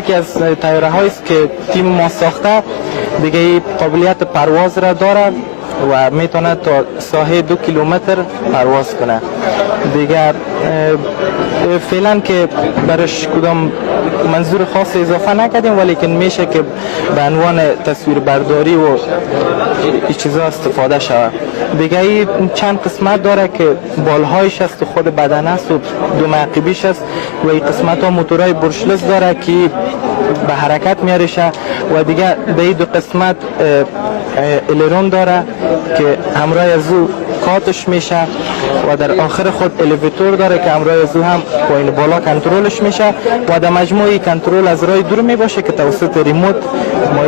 یکی از طیاره هایی است که تیم ما ساخته، دیگه این قابلیت پرواز را داره و میتونه تا ساحه 2 کیلومتر پرواز کنه. دیگر فعلا که برش کدام منظور خاص اضافه نکردیم، ولی که میشه که به عنوان تصویر برداری و این چیزا استفاده شود. دیگه این چند قسمت داره که بالهایش است و خود بدن است و دو معقبیش است و این قسمت ها موتورهای برشلس داره که به حرکت میارشه و دیگه به این دو قسمت الرون داره که همراه از او کاتش میشه و در آخر خود الیویتور داره که همراه از او هم پایین بالا کنترلش میشه و در مجموعی کنترل از راه دور میباشه که توسط ریموت ما